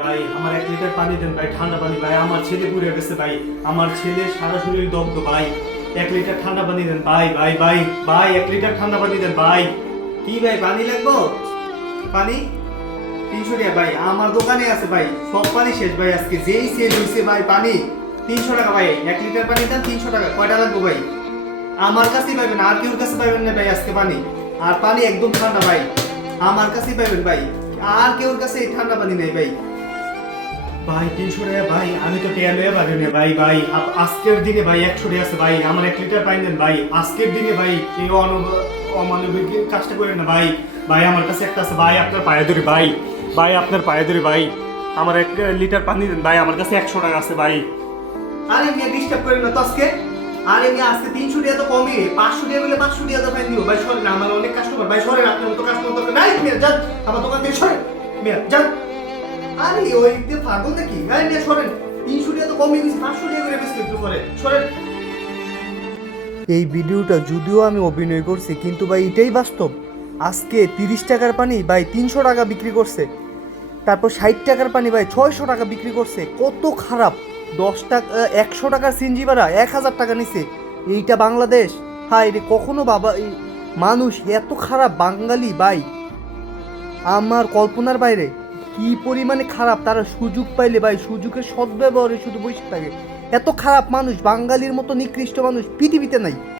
ভাই আমার 1 লিটার পানি দেন ভাই, ঠান্ডা পানি ভাই, আমার ছেলে পুড়ে গেছে ভাই, আমার ছেলে সারা শরীর দগ্ধ ভাই, 1 লিটার ঠান্ডা পানি দেন ভাই ভাই ভাই ভাই 1 লিটার ঠান্ডা পানি দেন ভাই। কি ভাই পানি লাগবো? পানি 300 টাকা ভাই, আমার দোকানে আছে ভাই, সব পানি শেষ ভাই, আজকে যেই সেল হইছে ভাই পানি 300 টাকা ভাই, 1 লিটার পানি দেন 300 টাকা, কয়টা লাগবে ভাই? আমার কাছেই পাইবেন, আর কেউর কাছে পাইবেন না ভাই আজকে পানি, আর পানি একদম ঠান্ডা ভাই, আমার কাছেই পাইবেন ভাই, আর কেউর কাছে এই ঠান্ডা পানি নেই ভাই। ভাই 300 টাকা ভাই, আমি তো টেয়া লয়ে পারি না ভাই, ভাই আজকের দিনে ভাই 100 টাকা আছে ভাই, আমার 1 লিটার পানি দেন ভাই আজকের দিনে ভাই, এই অমানবিক কাজটা করেন না ভাই, ভাই আমার কাছে একটা আছে ভাই, আপনার পায়ে ধরি ভাই, ভাই আপনার পায়ে ধরি ভাই, আমার 1 লিটার পানি দেন ভাই, আমার কাছে 100 টাকা আছে ভাই। আরে মিয়া ডিস্টার্ব করেন না তো আজকে, আরে মিয়া আজকে 300 টাকা তো কমই, 500 টাকা বলে 500 টাকা তো ফাইন দিব ভাই, সরেন না, আমার অনেক কাস্টমার ভাই, সরেন, আপনার মতো কাস্টমার দরকার নাই, মিয়া যান আমার দোকান থেকে সরেন, মিয়া যান। আরে ওই দিয়ে পাগল নাকি, আরে মিয়া সরেন, 300 টাকা তো কমই গেছে, 500 টাকা করে বেশি একটু করে সরেন। এই ভিডিওটা যদিও আমি অভিনয় করছি, কিন্তু ভাই এটাই বাস্তব। আজকে 30 টাকার পানি ভাই 300 টাকা বিক্রি করছে, তারপর 60 টাকার পানি ভাই 600 টাকা বিক্রি করছে। কত খারাপ! 10 টাকা 100 টাকার সিনজি ভাড়া 1000 টাকা নিছে। এইটা বাংলাদেশ? হায় রে, কখনো বাবা এই মানুষ এত খারাপ বাঙালি ভাই, আমার কল্পনার বাইরে। কি পরিমাণে খারাপ তারা, সুযোগ পাইলে ভাই সুযোগের সদ্ব্যবহারে শুধু বসে থাকে। এত খারাপ মানুষ, বাঙালির মতো নিকৃষ্ট মানুষ পৃথিবীতে নাই।